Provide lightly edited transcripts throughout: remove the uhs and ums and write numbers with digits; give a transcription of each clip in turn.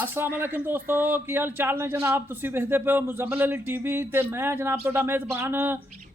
अस्सलाम वालेकुम दोस्तों की हाल चाल ने जनाब तुसी वेखदे पे हो मुज़म्मिल अली टीवी ते मैं जनाब तुहाडा मेज़बान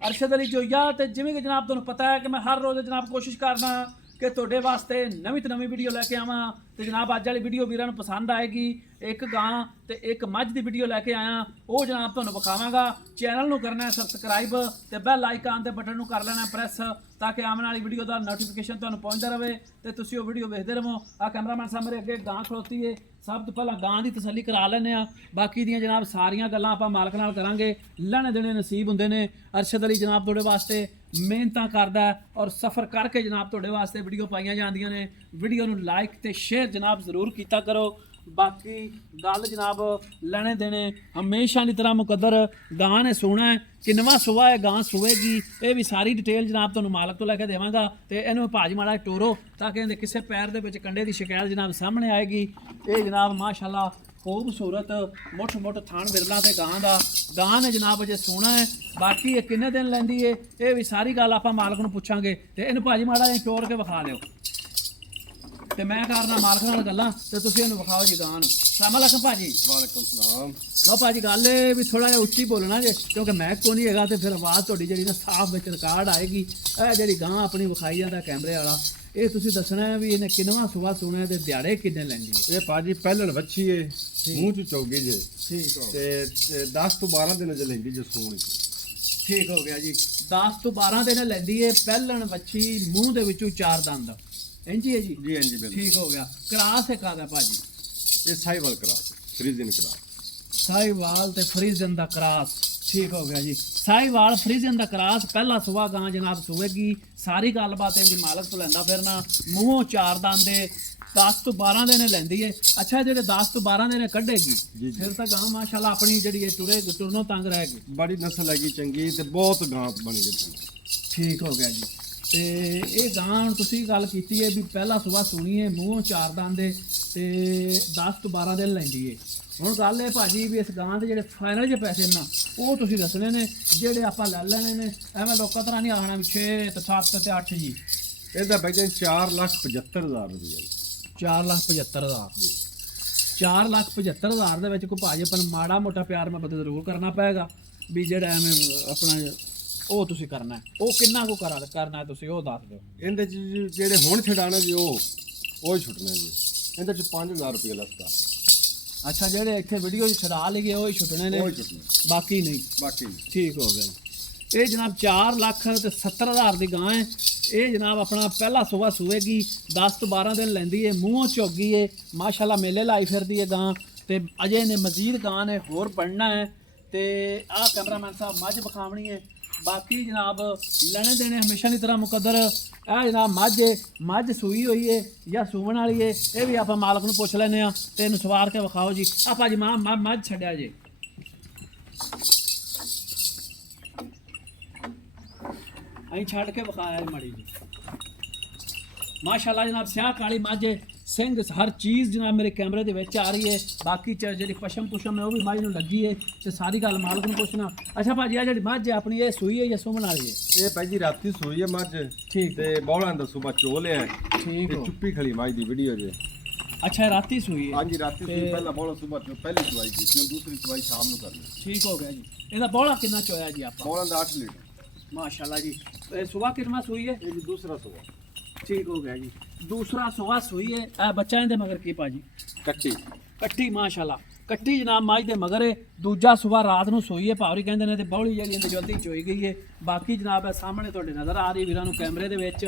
अरशद अली जोइया ते जिवें कि जनाब तुहानूं पता है कि मैं हर रोज़ जनाब कोशिश करना कि तुहाडे वास्ते नवीं तो नवीं वीडियो लैके आवां ते जनाब अज वाली वीडियो वीरां नूं पसंद आएगी। एक गां ते एक मझ दी वीडियो लैके आया वो जनाब तुहानूं विखावांगा। चैनल नूं करना है सबसक्राइब ते बैल आइकन दे बटन नूं कर लेना प्रेस ताकि आने वाली वीडियो का नोटिफिकेशन तुहानूं पहुंचदा रहे ते तुसीं वो वीडियो वेखदे रहो। आ कैमरामैन साहब मेरे अगे गां खड़ोती है, सब तो पहला गां की तसल्ली करा लें। बाकी दियां जनाब सारियां गल्लां आपां मालक नाल करांगे। लैणे देने नसीब हुंदे ने। अरशद अली जनाब तुहाडे वास्ते मेहनतां करदा और सफ़र करके जनाब तुहाडे वास्ते वीडियो पाईयां जांदियां ने। वीडियो नूं लाइक ते शेयर जनाब जरूर कीता करो। बाकी गल जनाब लैणे देने हमेशा की तरह मुकद्दर गां ने सोना है कि नवा सुआ है गां सुएगी। ये भी सारी डिटेल जनाब तुहानूं मालक तो लैके देवांगा ते इहनूं भाजी माड़ा टोरो ताकि इहदे किसी पैर दे विच कंडे की शिकायत जनाब सामने आएगी। ये जनाब माशाअल्लाह खूबसूरत मुठ मुठ थान बिरला ते गां ने जनाब अजे सोना है। बाकी ये किन्ने दिन लैंदी है ये भी सारी गल आपां मालक नूं पुछांगे ते इहनूं भाजी माड़ा जिहा टोर के विखा दिओ ते मैं करना मालक नाल गल्लां ते तुसीं इहनूं विखाओ जी गां नूं। अस्सलाम वालेकुम भाजी। वालेकुम सलाम। लो भाजी गल भी थोड़ा जिहा उच्ची बोलना जे क्योंकि मैक को नहीं हैगा ते फिर आवाज़ तुहाडी जिहड़ी ना साफ विच रिकार्ड आएगी। ਇਹ ਜਿਹੜੀ गां अपनी विखाई जांदा कैमरे वाला ਇਹ ਤੁਸੀਂ ਦੱਸਣਾ ਹੈ ਵੀ ਇਹਨੇ ਕਿੰਨਵਾਂ ਸੁਆ ਸੁਣਿਆ ਤੇ ਦਿਹਾੜੇ ਕਿੰਨੇ ਲੈਂਦੀ ਹੈ। ਇਹ ਭਾਜੀ ਪਹਿਲਣ ਵੱਛੀ ਏ ਮੂੰਹ ਚ ਚੌਗੀ ਜੇ ਠੀਕ ਹੋ ਤੇ 10 ਤੋਂ 12 ਦਿਨ ਚ ਲੈਂਦੀ ਜੇ ਸੂਣ ਠੀਕ ਹੋ ਗਿਆ ਜੀ। 10 ਤੋਂ 12 ਦਿਨ ਲੈਂਦੀ ਹੈ ਪਹਿਲਣ ਵੱਛੀ ਮੂੰਹ ਦੇ ਵਿੱਚੋਂ 4 ਦੰਦ ਇੰਜੀ ਹੈ ਜੀ। ਜੀ ਹਾਂਜੀ ਬਿਲਕੁਲ ਠੀਕ ਹੋ ਗਿਆ। ਕਰਾਸ ਹੈ ਕਾਦਾ ਭਾਜੀ? ਇਹ ਸਾਈਵਾਲ ਕਰਾ ਫਰੀਜ਼ਨ ਕਰਾ ਸਾਈਵਾਲ ਤੇ ਫਰੀਜ਼ਨ ਦਾ ਕਰਾਸ। ठीक हो गया जी। साहिवाल फ्रीजन का क्रास पहला सुबह गां जनाब सुवेगी। सारी गलबात इनकी मालक तो लैंदा फिरना मूँहों 4 दंद 10 तो 12 दिन लैंदी है। अच्छा जो 10 तो 12 दिन कढ़ेगी फिर तो गां माशाल्लाह अपनी जी टुरे टुरनों तंग रहेगी। बड़ी नस्ल हैगी चंगी ते बहुत गां बनी जी। ठीक हो गया जी। तो ये गां हुण तुसीं गल कीती है भी पहला सुबह सुनी है मूँहों 4 दंद ते 10 तो 12 दिन लैंदी है। ਹੁਣ ਗੱਲ ਇਹ ਭਾਜੀ ਵੀ ਇਸ ਗਾਂ ਦੇ ਜਿਹੜੇ ਫਾਈਨਲ ਜੇ ਪੈਸੇ ਨਾ ਉਹ ਤੁਸੀਂ ਦੱਸਣੇ ਨੇ ਜਿਹੜੇ ਆਪਾਂ ਲੈ ਲੈਣੇ ਨੇ। ਐਵੇਂ ਲੋਕਾਂ ਤਰ੍ਹਾਂ ਨਹੀਂ ਆਖਣਾ ਵੀ 6 ਤੇ 7 ਤੇ 8 ਜੀ। ਇਹਦਾ ਬਜਟ 4,75,000 ਰੁਪਏ। 4,75,000 ਜੀ। 4,75,000 ਦੇ ਵਿੱਚ ਕੋਈ ਭਾਜੀ ਆਪਾਂ ਨੂੰ ਮਾੜਾ ਮੋਟਾ ਪਿਆਰ ਮੁਹੱਬਤ ਜ਼ਰੂਰ ਕਰਨਾ ਪਏਗਾ ਵੀ ਜਿਹੜਾ ਐਵੇਂ ਆਪਣਾ ਉਹ ਤੁਸੀਂ ਕਰਨਾ ਉਹ ਕਿੰਨਾ ਕੁ ਕਰਨਾ ਤੁਸੀਂ ਉਹ ਦੱਸ ਦਿਓ। ਇਹਦੇ ਚ ਜਿਹੜੇ ਹੁਣ ਛਡਾਣਾ ਜੀ ਉਹ ਹੀ ਛੁੱਟਣਾ ਜੀ। ਇਹਦੇ ਚ 5,000 ਰੁਪਏ ਲੱਗਦਾ। अच्छा जेडे इतने वीडियो छड़ा लगे वो ही छुटने ने बाकी नहीं। बाकी ठीक हो गया। ये जनाब 4,70,000 की गां है। ये जनाब अपना पहला सुबह सुएगी 10 तो 12 दिन लैंदी है मूँहों चौगी है माशाल्लाह मेले लाई फिरती है गां ते अजे ने मजीद गां ने होर बढ़ना है। तो आ कैमरामैन साहब मझ विखावनी है। बाकी जनाब लेने देने हमेशा की तरह मुकद्दर है जनाब मझ सूई हुई है या सूवन वाली है ये भी आप मालक नूं पुछ लैने ते इहनूं सवार के विखाओ जी। आप जी मझ छड्डिया जे अं छड्ड के विखाया जी माड़ी जी। माशाल्लाह जनाब स्याह काली मझ सिंह हर चीज़ जनाब मेरे कैमरे के विच आ रही है। बाकी जी पशम पुशम है वो भी मझ नूं लगी है तो सारी गल मालक नूं पुछना। अच्छा भाजी आ जी मझ है अपनी ये सूई है या सुमन वाली है? ये भाई जी राती सूई है मझ ठीक ते बौला दा सुबह चोल है। ठीक ते चुप्पी खड़ी मझ दी वीडियो जे। अच्छा राती सूई है? हाँ जी राती सूई पहला बौला सुबह पहली सुवाई की फिर दूसरी सुवाई शाम नूं करनी। ठीक हो गया जी। ਇਹਦਾ ਬੌਲਾ ਕਿੰਨਾ ਚੋਇਆ ਜੀ ਆਪਾਂ? बौला दा 8 लीटर माशाल्लाह जी। सुबह कितना सूई है? ये जी दूसरा सुबह ठीक हो गया जी। दूसरा सुबह सूई है। बच्चा इहदे मगर की भाजी? कट्टी माशाल्लाह कट्टी जनाब मझ दे मगर है। दूजा सुबह रात नूं सोई है भावरी कहंदे ने ते बौली ਜਿਹੜੀ ਇਹਦੇ ਜਲਦੀ ਚੋਈ ਗਈ ਹੈ। बाकी जनाब सामने ਤੁਹਾਡੇ नज़र आ रही ਵੀਰਾਂ ਨੂੰ कैमरे ਦੇ ਵਿੱਚ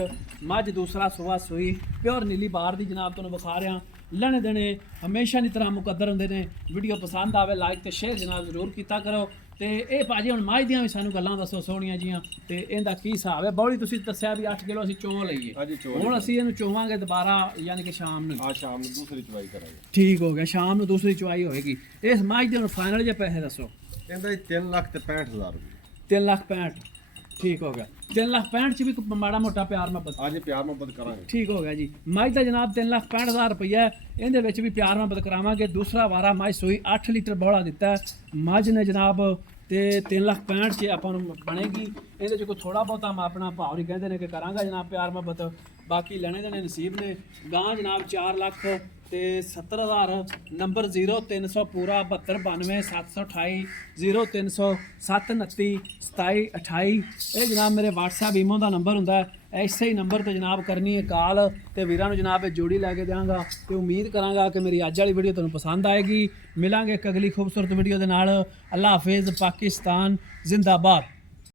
मझ दूसरा सुबह सूई प्योर नीली बार ਦੀ जनाब ਤੁਹਾਨੂੰ ਵਿਖਾ ਰਿਹਾ। ਲੈਣੇ ਦੇਣੇ हमेशा की तरह मुकद्दर ਹੁੰਦੇ ਨੇ। वीडियो पसंद आवे लाइक ਤੇ शेयर जनाब ਜ਼ਰੂਰ ਕੀਤਾ ਕਰੋ। ਤੇ ਇਹ ਭਾਜੀ ਹੁਣ ਮੱਝ ਦੀਆਂ ਵੀ ਸਾਨੂੰ ਗੱਲਾਂ ਦੱਸੋ ਸੋਹਣੀਆਂ ਜੀਆਂ ਤੇ ਇਹਦਾ ਕੀ ਹਿਸਾਬ ਹੈ? ਬੌਲੀ ਤੁਸੀਂ ਦੱਸਿਆ ਵੀ 8 ਕਿਲੋ ਅਸੀਂ ਚੋ ਲਈਏ ਹੁਣ ਅਸੀਂ ਇਹਨੂੰ ਚੋਵਾਂਗੇ ਦੁਬਾਰਾ ਯਾਨੀ ਕਿ ਸ਼ਾਮ ਨੂੰ? ਹਾਂ ਸ਼ਾਮ ਨੂੰ ਦੂਸਰੀ ਚਵਾਈ ਕਰਾਂਗੇ। ਠੀਕ ਹੋ ਗਿਆ। ਸ਼ਾਮ ਨੂੰ ਦੂਸਰੀ ਚਵਾਈ ਹੋਏਗੀ। ਇਸ ਮੱਝ ਦੇ ਹੁਣ ਫਾਈਨਲ ਜੇ ਪੈਸੇ ਦੱਸੋ। ਇਹਦਾ 3,65,000 ਰੁਪਏ। 3,65,000 ठीक हो गया। 3,65,000 च भी माड़ा मोटा प्यार मुहब्बत? हाँ जी प्यार मुहब्बत करांगे। ठीक हो गया जी। मझ का जनाब 3,65,000 रुपया है। इहदे विच भी प्यार मुहब्बत करावांगे। दूसरा वारा मझ सूई 8 लीटर बौला दिता है मझ ने जनाब ते 3,65,000 च आपां नूं बनेगी। इहदे च कोई थोड़ा बहुता मैं अपना भाव ही कहते हैं कि करांगा जनाब प्यार मुहब्बत। बाकी लेने देने नसीब ने। गां जनाब 4,65,000 ਤੇ 70000 ਨੰਬਰ 0300 ਪੂਰਾ 7292 728 0300 729 2728। ਇਹ ਜਨਾਬ ਮੇਰੇ WhatsApp ਈਮੋ ਦਾ ਨੰਬਰ ਹੁੰਦਾ ਹੈ। ਇਸੇ ਹੀ ਨੰਬਰ ਤੇ ਜਨਾਬ ਕਰਨੀ ਹੈ ਕਾਲ ਤੇ ਵੀਰਾਂ ਨੂੰ ਜਨਾਬ ਇਹ ਜੋੜੀ ਲੈ ਕੇ ਦਿਆਂਗਾ ਤੇ ਉਮੀਦ ਕਰਾਂਗਾ ਕਿ ਮੇਰੀ ਅੱਜ ਵਾਲੀ ਵੀਡੀਓ ਤੁਹਾਨੂੰ ਪਸੰਦ ਆਏਗੀ। ਮਿਲਾਂਗੇ ਇੱਕ ਅਗਲੀ ਖੂਬਸੂਰਤ ਵੀਡੀਓ ਦੇ ਨਾਲ। ਅੱਲਾ ਹਾਫਿਜ਼। ਪਾਕਿਸਤਾਨ ਜ਼ਿੰਦਾਬਾਦ।